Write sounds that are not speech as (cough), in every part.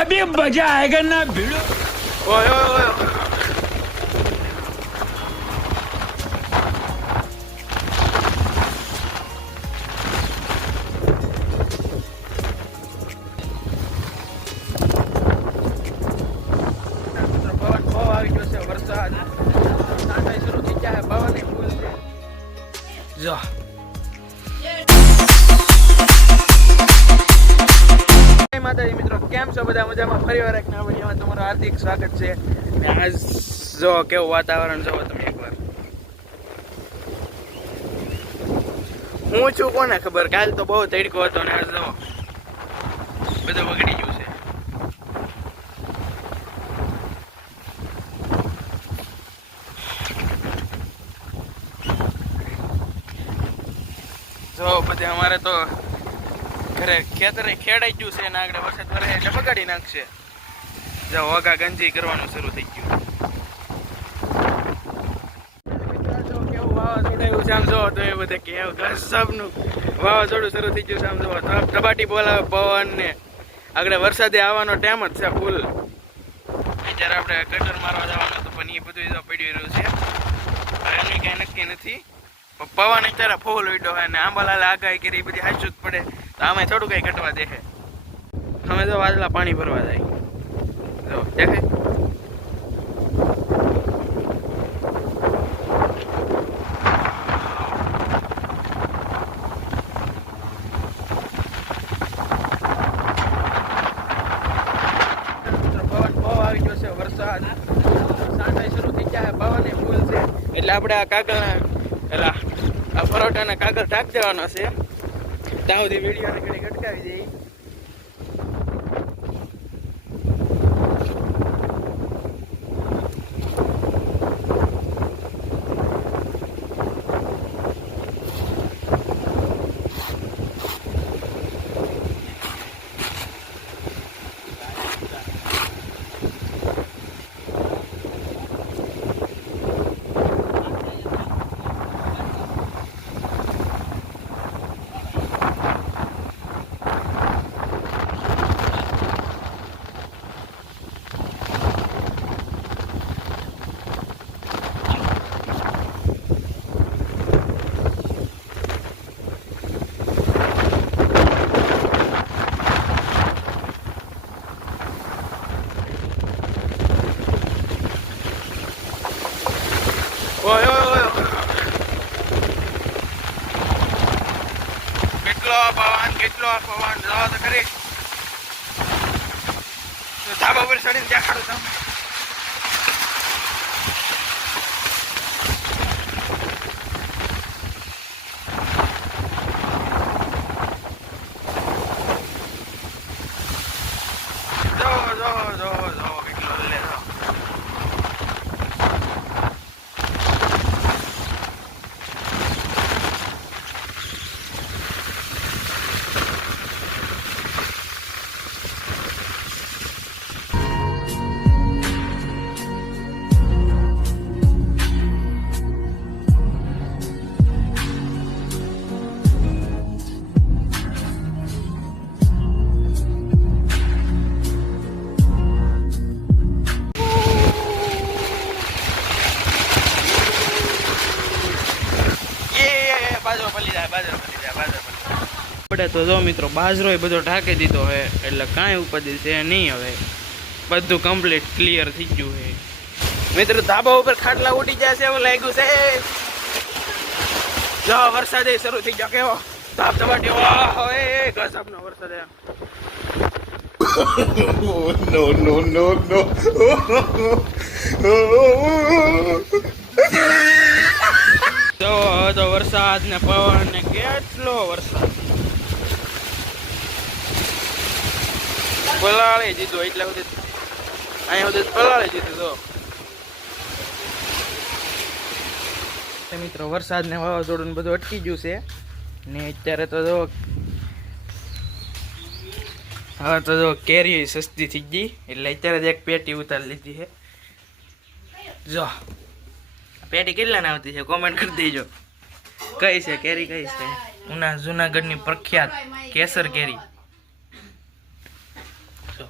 अभी मजा आएगा ना भिड़ो ઓય ઓય ઓય મિત્રો, પવન બહુ આવી ગયો છે વરસાદ સાંજે શરૂ થઈ ગયા છે પવન એ ફૂલ છે જો બધા મજામાં? ફરી વાર એક નવા વિડીયોમાં તમારું હાર્દિક સ્વાગત છે. અને આજ જો કેવું વાતાવરણ જોવો તમે એકવાર. હું છું કોને ખબર? કાલ તો બહુ તડકો હતો ને આજ જો બધું બગડી ગયું છે. જો બધે અમારે તો ઘરે ખેતરે ખેડાઈ ગયું છે ને આગળ વરસાદ વરે એટલે બગાડી નાખશે. જો વગા ગંજી કરવાનું શરૂ થઈ ગયું. વાવાઝોડું આમ જો તો એ બધે કેવું ગજબનું વાવાઝોડું શરૂ થઈ ગયું આમ જો ધબ બોલાવે પવન આગળ વરસાદે આવવાનો ટાઈમ જ છે ફૂલ. અત્યારે આપણે કટર મારવા જવાનું હતું, પણ એ બધું તો પડ્યું રહ્યું છે. એનું કઈ નક્કી નથી. પવન અત્યારે ફૂલ ઉડ્યો હોય ને આંબાલાલ આગાહી કરી બધી હાચું જ પડે. તો થોડું કઈ ઘટવા દેખે. અમે તો વાદળા પાણી ભરવા જાય. જો, દેખે? વરસાદ. સાંજે શરૂ થઈ ગયા પવન ફૂલ છે. એટલે આપણે આ કાગળના એલા આ પરોઠાના કાગળ ઢાંક દેવાનો છે. ત્યાં સુધી વિડીયોને ઘડી અટકાવી દઈ કેટલો પવન જવા તો કરી ધાબા પર ચડીને દેખાડું તમને આપણે તો જો મિત્રો બાજરો એ બધો ઢાંકી દીધો છે એટલે કાંઈ ઉપાધિ છે નહીં હવે. બધું કમ્પ્લીટ ક્લિયર થઈ ગયું છે મિત્રો ધાબા ઉપર ખાટલા ઉડી જાય છે એવું લાગ્યું છે. જો વરસાદ શરૂ થઈ ગયો કેવો? ધાબ ધબાટી વાહ એ ગજબનો વરસાદ (laughs) (laughs) હવે તો વરસાદ ને પવન ને કેટલો વરસાદ. પલાળી દીધો એટલે સુધી અહીંયા સુધી પલાળી દીધું તો મિત્રો વરસાદ ને વાવાઝોડું બધું અટકી ગયું છે. ને અત્યારે તો જો હવે તો જો કેરી સસ્તી થઈ ગઈ. એટલે અત્યારે જ એક પેટી ઉતારી લીધી છે. જો. પેટી કેટલા ના આવતી છે? કોમેન્ટ કરી દેજો. કઈ છે? કેરી કઈ છે? ઉના જુનાગઢની પ્રખ્યાત કેસર કેરી જો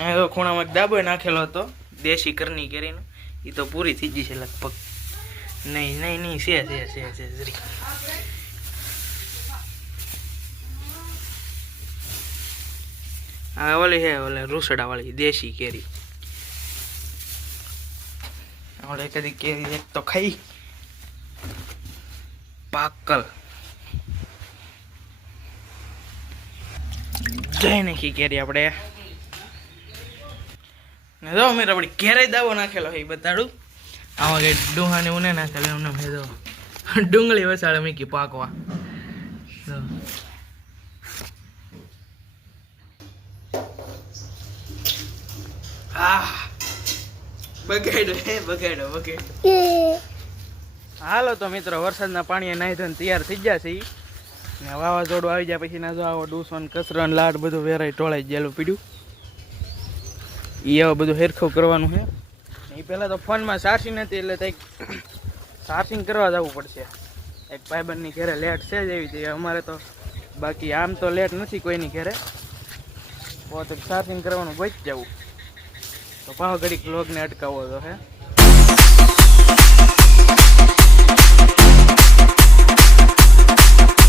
અહીંયા તો ખૂણામાં એક દાબો નાખેલો હતો, દેશી કરની કેરીનો એ તો પૂરી થઈ ગઈ છે લગભગ. નહીં નહીં નહીં, છે છે છે છે, જરી. ઓલી છે, ઓલે રૂસડા વાળી દેશી કેરી. આપણે કદી કેરી એક તો ખાઈ. પાકલ જઈ નાખી કેરી આપણે. ને જો અમે આપણી ઘેરે દાવો નાખેલો એ બતાડું આમાં કઈ ડુંગા ને ઉને નાખેલો એમને મેં જો. ડુંગળી વસાડે મીકી પાકવા. બગાડ્યો હે બગાડ્યો બગાડો હાલો તો મિત્રો વરસાદના પાણીએ નાહી ધોઈને તૈયાર થઈ ગયા છે. ને વાવાઝોડું આવી જાય પછી ના જો આવો ડૂસો ને કચરો ને લાડ બધું વેરાય ટોળાઈ ગયેલું પીડ્યું. એ હવે બધું હેરખું કરવાનું છે. એ પહેલાં તો ફોનમાં ચાર્જિંગ નથી, એટલે કંઈક ચાર્જિંગ કરવા જવું પડશે. એક ભાઈબંધની ઘેરે લેટ છે જ એવી જોઈએ અમારે તો બાકી આમ તો લેટ નથી કોઈની ઘરે. તો ચાર્જિંગ કરવાનું બચ જવું. તો પાવ ઘડીક લોગને અટકાવવો તો હે.